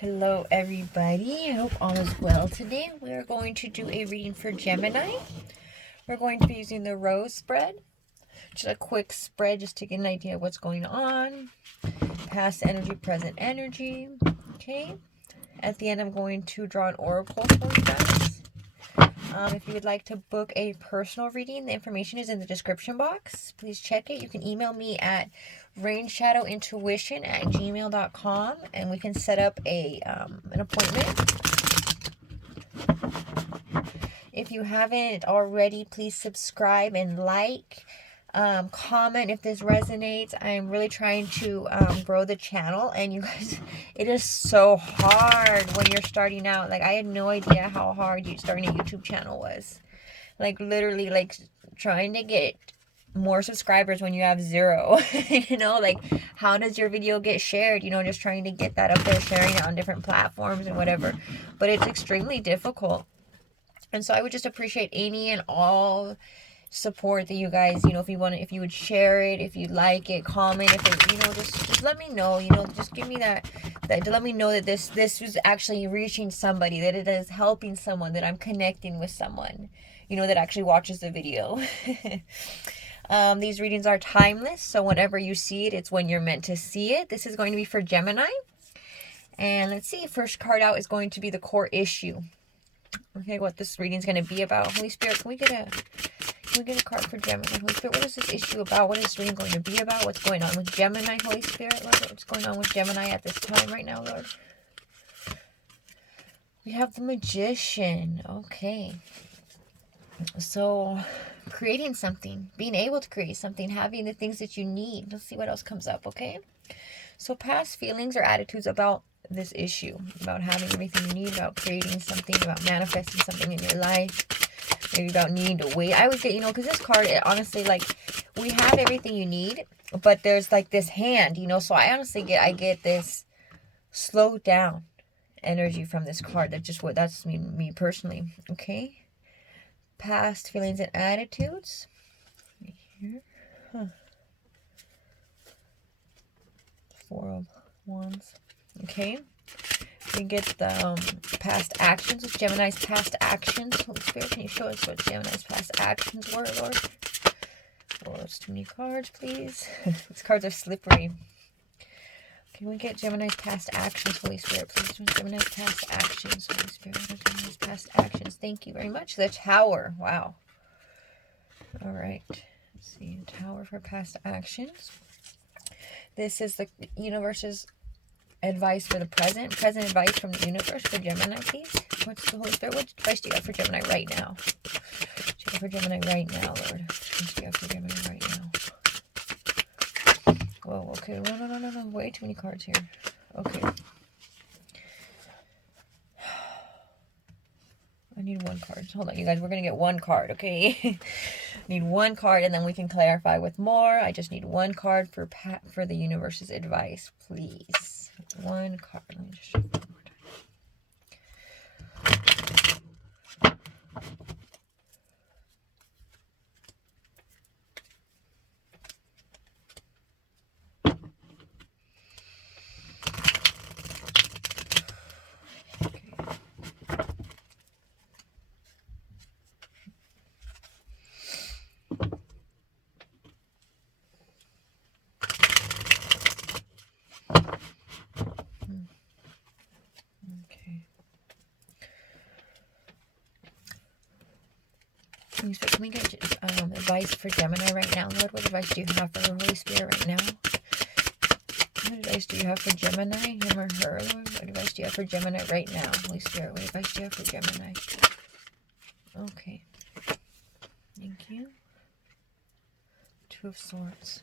Hello everybody, I hope all is well today. We are going to do a reading for Gemini. We're going to be using the rose spread. Just a quick spread just to get an idea of what's going on. Past energy, present energy. Okay. At the end I'm going to draw an oracle for you guys. If you would like to book a personal reading, the information is in the description box. Please check it. You can email me at rainshadowintuition@gmail.com and we can set up an appointment. If you haven't already, please subscribe and like. Comment if this resonates. I'm really trying to grow the channel, and you guys, it is so hard when you're starting out. Like, I had no idea how hard starting a YouTube channel was. Like, literally, like, trying to get more subscribers when you have 0. You know, like, how does your video get shared? You know, just trying to get that up there, sharing it on different platforms and whatever. But it's extremely difficult. And so I would just appreciate any and all support that you guys, you know, if you would share it, if you like it, comment, if it, you know, just let me know, you know, just give me that to let me know that this is actually reaching somebody, that it is helping someone, that I'm connecting with someone, you know, that actually watches the video. These readings are timeless, so whenever you see it, it's when you're meant to see it. This is going to be for Gemini. And let's see, first card out is going to be the core issue. Okay, what this reading is going to be about. Holy Spirit, can we get a card for Gemini? Holy Spirit, what is this issue about? What is this reading going to be about? What's going on with Gemini, Holy Spirit, Lord? What's going on with Gemini at this time right now, Lord? We have the Magician. Okay. So, creating something, being able to create something, having the things that you need. Let's see what else comes up, okay? So, past feelings or attitudes about this issue, about having everything you need, about creating something, about manifesting something in your life, maybe about needing to wait. I would get, you know, because this card, honestly, like, we have everything you need, but there's like this hand, you know, so I honestly get this slow down energy from this card. That's me personally, okay? Past feelings and attitudes. Right here. Four of Wands. Okay. We get the past actions with Gemini's past actions. Holy Spirit, can you show us what Gemini's past actions were, Lord? Oh, that's too many cards, please. These cards are slippery. Can we get Gemini's past actions, Holy Spirit, please? Gemini's past actions, Holy Spirit. Gemini's past actions. Thank you very much. The Tower. Wow. All right. Let's see. Tower for past actions. This is the universe's advice for the present. Present advice from the universe for Gemini, please. What's the Holy Spirit? What advice do you have for Gemini right now? What do you have for Gemini right now, Lord? What do you have for Gemini right now? Whoa, okay. No. Way too many cards here. Okay. I need one card. Hold on, you guys. We're going to get one card, okay? Need one card, and then we can clarify with more. I just need one card for the universe's advice, please. One card. Let me just show you one more time. Can we get advice for Gemini right now, Lord? What advice do you have for the Holy Spirit right now? What advice do you have for Gemini, him or her, Lord? What advice do you have for Gemini right now, Holy Spirit? What advice do you have for Gemini? Okay. Thank you. Two of Swords.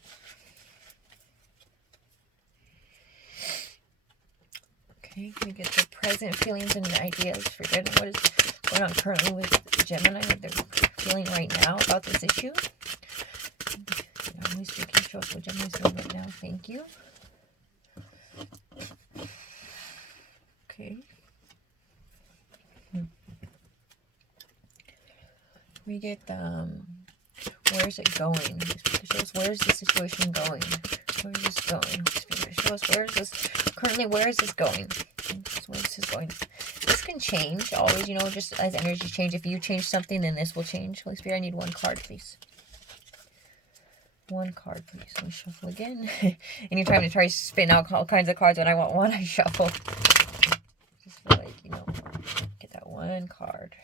Okay, can we get the present feelings and ideas for Gemini? What is going on currently with Gemini, what they're feeling right now about this issue? Holy Spirit, can you show us what Gemini's doing right now? Thank you. Okay. We get where is it going? Show us, where is the situation going? Where is this going? Show us, where is this currently? Where is this going? Well, this can change always, you know, just as energy change. If you change something, then this will change. Holy Spirit, I need one card, please. One card, please. Let me shuffle again. Anytime to try to spin out all kinds of cards when I want one, I shuffle. Just feel like, you know, get that one card.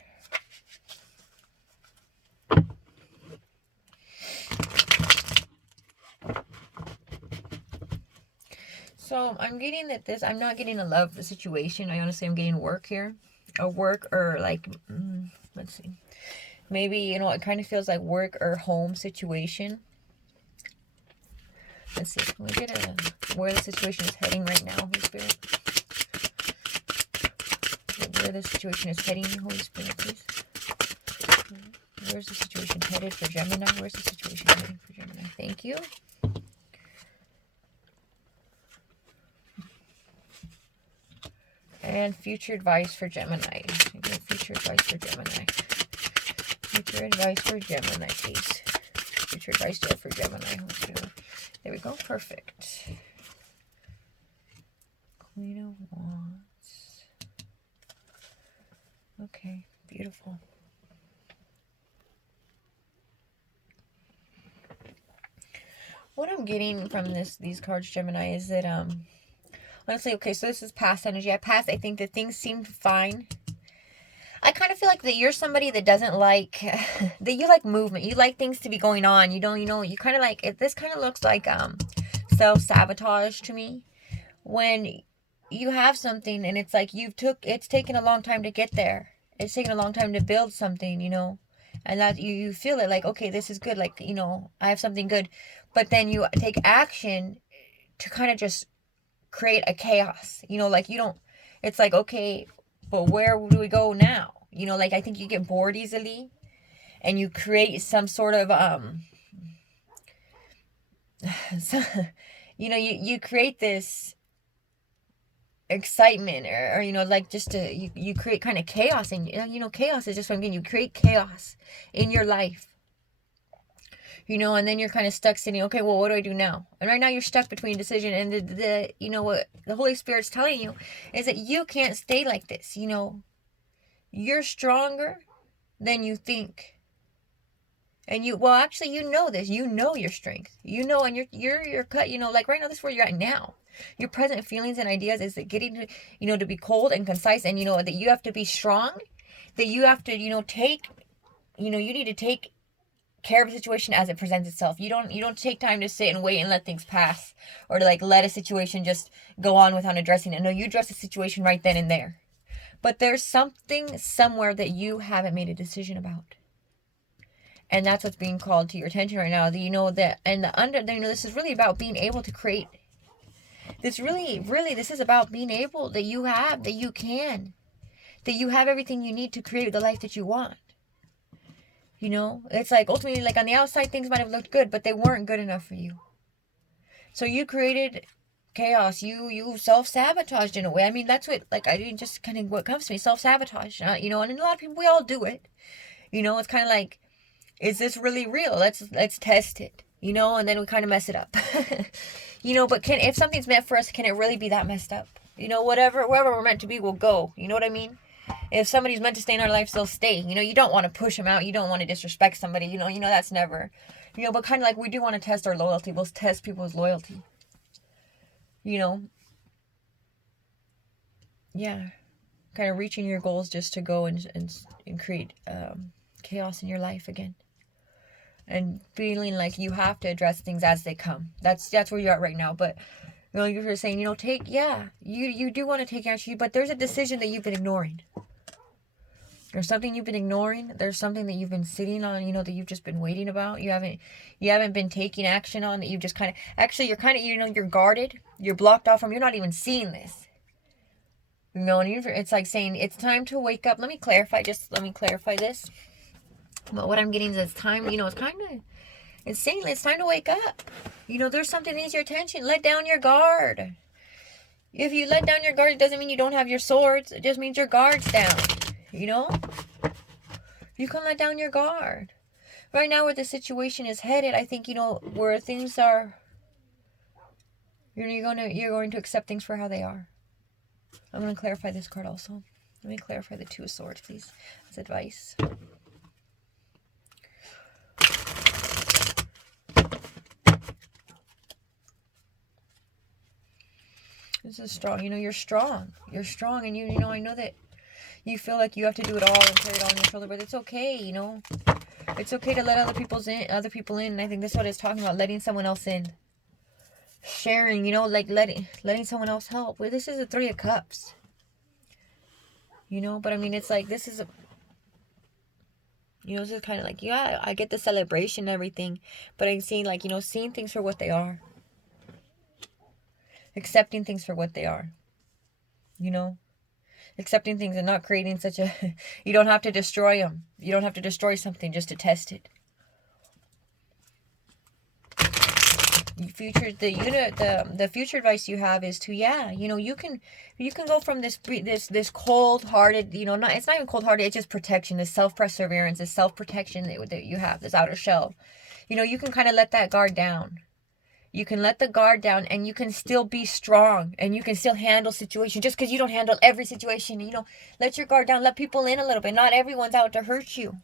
So I'm getting that this, I'm not getting a love situation. I honestly am getting work here. Or work or like, let's see. Maybe, you know, it kind of feels like work or home situation. Let's see. Let me get where the situation is heading right now, Holy Spirit. Where the situation is heading, Holy Spirit, please. Where's the situation headed for Gemini? Where's the situation heading for Gemini? Thank you. And future advice for Gemini. Future advice for Gemini. Future advice for Gemini, please. Future advice for Gemini. There we go. Perfect. Queen of Wands. Okay. Beautiful. What I'm getting from these cards, Gemini, is that honestly, okay, so this is past energy. I think that things seem fine. I kind of feel like that you're somebody that doesn't like, that you like movement. You like things to be going on. You don't, you know, you kind of like, this kind of looks like self-sabotage to me. When you have something and it's like it's taken a long time to get there. It's taken a long time to build something, you know. And that you feel it like, okay, this is good. Like, you know, I have something good. But then you take action to kind of just create a chaos, you know, like you don't, it's like, okay, but where do we go now? You know, like I think you get bored easily and you create some sort of, you know, you create this excitement or you know, like just you create kind of chaos, and you know, chaos is just what I'm getting. You create chaos in your life. You know, and then you're kind of stuck sitting, okay, well, what do I do now? And right now you're stuck between a decision, and the you know, what the Holy Spirit's telling you is that you can't stay like this. You know, you're stronger than you think. And well, actually, you know this. You know your strength. You know, and you're cut, you know, like right now, this is where you're at now. Your present feelings and ideas is that getting to, you know, to be cold and concise, and, you know, that you have to be strong, that you have to, you know, you need to take care of a situation as it presents itself. You don't take time to sit and wait and let things pass, or to like let a situation just go on without addressing it. No, you address the situation right then and there. But there's something somewhere that you haven't made a decision about, and that's what's being called to your attention right now. You know that, and you know, this is really about being able to create. This this is about being able that you have everything you need to create the life that you want. You know, it's like ultimately, like on the outside, things might have looked good, but they weren't good enough for you. So you created chaos. You self-sabotaged in a way. I mean, that's what, like, I didn't just kind of what comes to me, self-sabotage. You know, and a lot of people, we all do it. You know, it's kind of like, is this really real? Let's test it. You know, and then we kind of mess it up. You know, but if something's meant for us, can it really be that messed up? You know, wherever we're meant to be, we'll go. You know what I mean? If somebody's meant to stay in our lives, they'll stay. You know, you don't want to push them out. You don't want to disrespect somebody. You know, that's never, you know, but kind of like we do want to test our loyalty. We'll test people's loyalty. You know? Yeah. Kind of reaching your goals just to go and create chaos in your life again. And feeling like you have to address things as they come. That's where you're at right now. But, you know, you're saying, you know, you do want to take action, but there's a decision that you've been ignoring. There's something you've been ignoring. There's something that you've been sitting on, you know, that you've just been waiting about. You haven't been taking action on, that you've just you're you know, you're guarded. You're blocked off from, you're not even seeing this. You know, and it's like saying, it's time to wake up. Let me clarify this. But what I'm getting is it's time, you know, it's saying it's time to wake up. You know, there's something that needs your attention. Let down your guard. If you let down your guard, it doesn't mean you don't have your swords. It just means your guard's down. You know? You can let down your guard. Right now where the situation is headed, I think, you know, where things are, you're going to accept things for how they are. I'm going to clarify this card also. Let me clarify the Two of Swords, please, as advice. This is strong. You know, you're strong. You're strong, and you know, I know that you feel like you have to do it all and carry it all on your shoulder, but it's okay, you know. It's okay to let other people in. And I think this is what it's talking about, letting someone else in. Sharing, you know, like letting someone else help. Well, this is a Three of Cups. You know, but I mean, it's like, this is a, you know, this is kind of like, yeah, I get the celebration and everything, but I'm seeing, like, you know, seeing things for what they are. Accepting things for what they are. You know? Accepting things and not creating such a... You don't have to destroy them. You don't have to destroy something just to test it. The future advice you have is to, yeah, you know, you can go from this cold-hearted, you know, it's not even cold-hearted, it's just protection, this self-perseverance, this self-protection that you have, this outer shell. You know, you can kind of let that guard down. You can let the guard down, and you can still be strong, and you can still handle situations. Just because you don't handle every situation, you know, let your guard down, let people in a little bit. Not everyone's out to hurt you.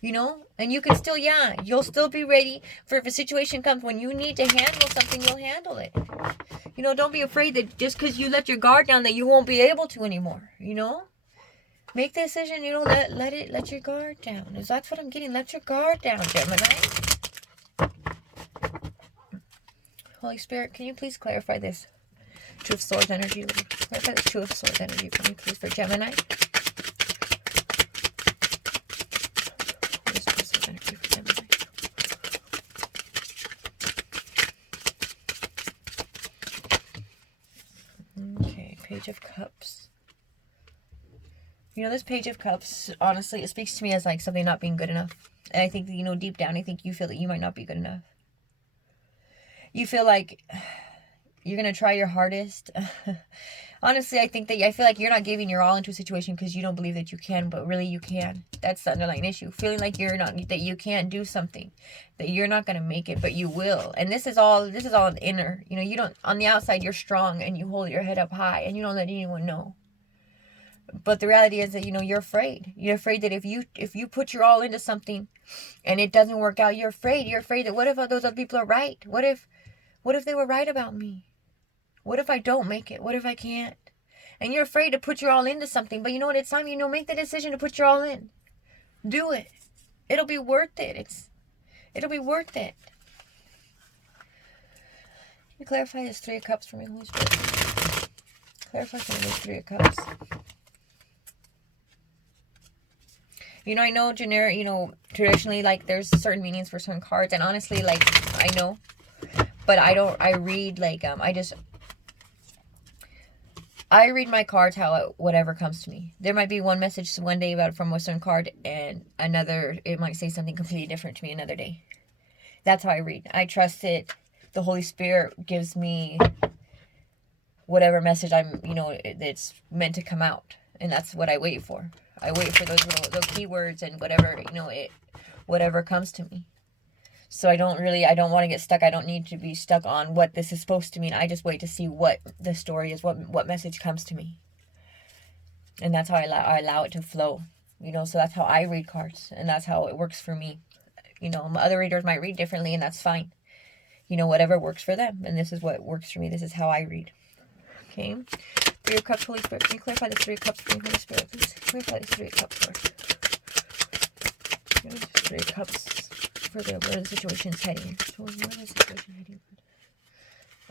You know, and you can still, yeah, you'll still be ready for if a situation comes when you need to handle something, you'll handle it. You know, don't be afraid that just because you let your guard down that you won't be able to anymore, you know. Make the decision, you know, let your guard down. That's what I'm getting. Let your guard down, Gemini. Holy Spirit, can you please clarify this Two of Swords energy? Clarify the Two of Swords energy for me, please, for Gemini. What is Two of Swords energy for Gemini? Okay, Page of Cups. You know, this Page of Cups, honestly, it speaks to me as like something not being good enough. And I think, you know, deep down, I think you feel that you might not be good enough. You feel like you're going to try your hardest. Honestly, I feel like you're not giving your all into a situation because you don't believe that you can, but really you can. That's the underlying issue. Feeling like that you can't do something, that you're not going to make it, but you will. And this is all an inner. You know, you don't, on the outside, you're strong and you hold your head up high and you don't let anyone know. But the reality is that, you know, you're afraid. You're afraid that if you put your all into something and it doesn't work out, you're afraid. You're afraid that what if those other people are right? What if they were right about me? What if I don't make it? What if I can't? And you're afraid to put your all into something. But you know what? It's time, you know, make the decision to put your all in. Do it. It'll be worth it. It'll be worth it. Can you clarify this Three of Cups for me, Holy Spirit? Clarify for me this Three of Cups. You know, I know you know, traditionally, like, there's certain meanings for certain cards. And honestly, like, I know. But I read, like, I read my cards whatever comes to me. There might be one message one day from a certain card, and another, it might say something completely different to me another day. That's how I read. I trust it. The Holy Spirit gives me whatever message it's meant to come out. And that's what I wait for. I wait for those keywords and whatever, you know, whatever comes to me. So I don't want to get stuck. I don't need to be stuck on what this is supposed to mean. I just wait to see what the story is, what message comes to me. And that's how I allow it to flow. You know, so that's how I read cards. And that's how it works for me. You know, other readers might read differently, and that's fine. You know, whatever works for them. And this is what works for me. This is how I read. Okay. Three of Cups, Holy Spirit. Can you clarify the Three of Cups for me, Holy Spirit, please? Clarify the Three of Cups for me. Three of Cups. For where the situation's heading. So where the situation heading?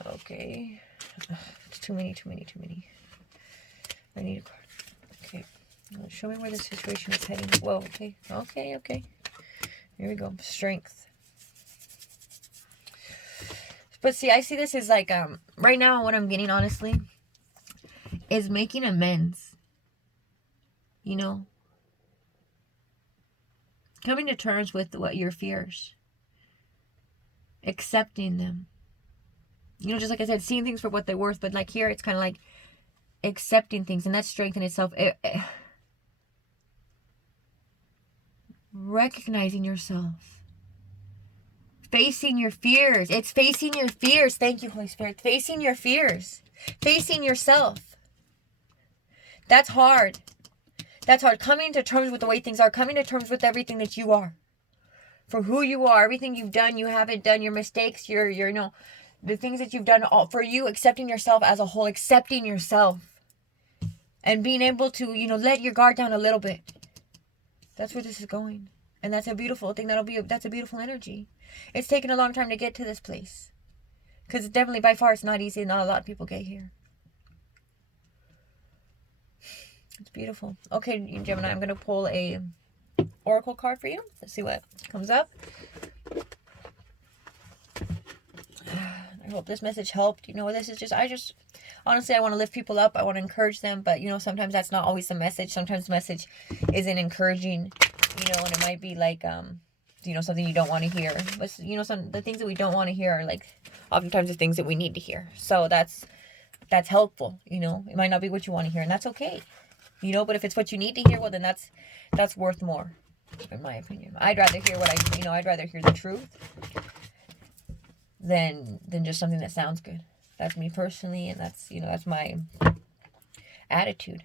Okay. It's too many. I need a card. Okay. Show me where the situation is heading. Whoa, okay. Okay. Here we go. Strength. But see, I see this as like, right now what I'm getting, honestly, is making amends. You know? Coming to terms with your fears. Accepting them. You know, just like I said, seeing things for what they're worth. But like here, it's kind of like accepting things. And that's strength in itself. Recognizing yourself. Facing your fears. It's facing your fears. Thank you, Holy Spirit. Facing your fears. Facing yourself. That's hard. That's hard. Coming to terms with the way things are. Coming to terms with everything that you are. For who you are. Everything you've done, you haven't done. Your mistakes, your you know, the things that you've done all for you. Accepting yourself as a whole. Accepting yourself. And being able to, let your guard down a little bit. That's where this is going. And that's a beautiful thing. That's a beautiful energy. It's taken a long time to get to this place. Because definitely, by far, it's not easy. Not a lot of people get here. It's beautiful. Okay, Gemini, I'm going to pull a oracle card for you. Let's see what comes up. I hope this message helped. This is honestly, I want to lift people up. I want to encourage them. But, sometimes that's not always the message. Sometimes the message isn't encouraging, and it might be like, something you don't want to hear. But, the things that we don't want to hear are like oftentimes the things that we need to hear. So that's helpful. It might not be what you want to hear, and that's okay. But if it's what you need to hear, well, then that's worth more, in my opinion. I'd rather hear I'd rather hear the truth than just something that sounds good. That's me personally, and that's my attitude.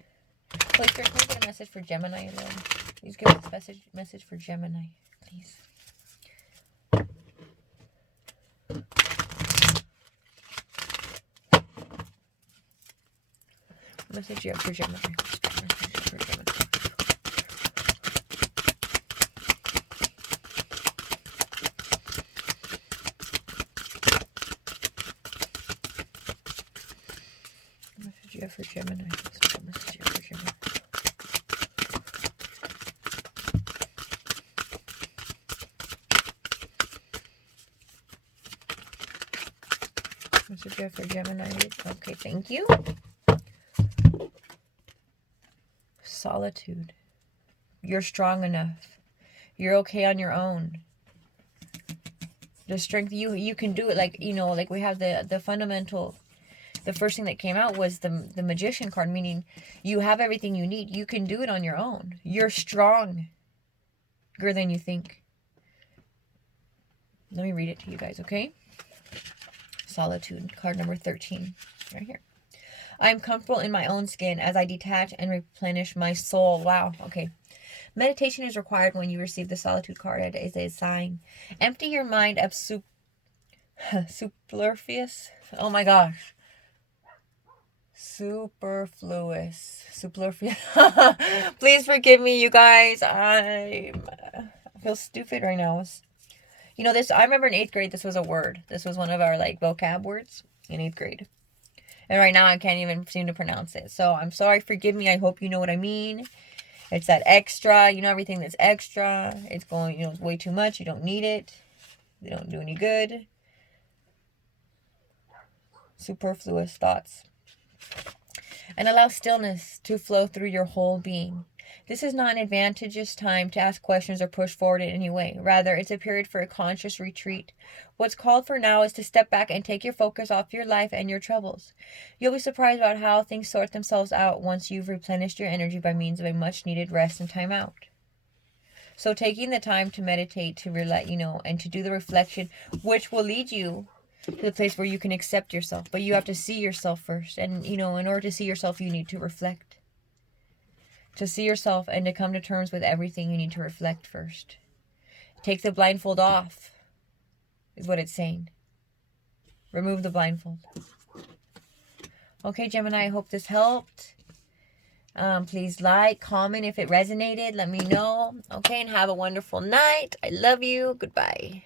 Holy Spirit, can we get a message for Gemini? Please give us a message for Gemini, please. Message you have for Gemini. Message you have for Gemini. Message you have for Gemini. Message you have for Gemini. Okay, thank you. Solitude. You're strong enough. You're okay on your own. The strength, you can do it. Like we have the fundamental, the first thing that came out was the Magician card, meaning you have everything you need. You can do it on your own. You're stronger than you think. Let me read it to you guys, okay? Solitude, card number 13, right here. I am comfortable in my own skin as I detach and replenish my soul. Wow. Okay. Meditation is required when you receive the Solitude card. It is a sign. Empty your mind of superfluous. Oh my gosh. Superfluous. Please forgive me, you guys. I feel stupid right now. This. I remember in 8th grade, this was a word. This was one of our vocab words in 8th grade. And right now I can't even seem to pronounce it. So I'm sorry, forgive me. I hope you know what I mean. It's that extra, everything that's extra. It's going, it's way too much. You don't need it. They don't do any good. Superfluous thoughts. And allow stillness to flow through your whole being. This is not an advantageous time to ask questions or push forward in any way. Rather, it's a period for a conscious retreat. What's called for now is to step back and take your focus off your life and your troubles. You'll be surprised about how things sort themselves out once you've replenished your energy by means of a much-needed rest and time out. So taking the time to meditate, to and to do the reflection, which will lead you to the place where you can accept yourself. But you have to see yourself first. And, in order to see yourself, you need to reflect. To see yourself and to come to terms with everything, you need to reflect first. Take the blindfold off, is what it's saying. Remove the blindfold. Okay, Gemini, I hope this helped. Please like, comment if it resonated. Let me know. Okay, and have a wonderful night. I love you. Goodbye.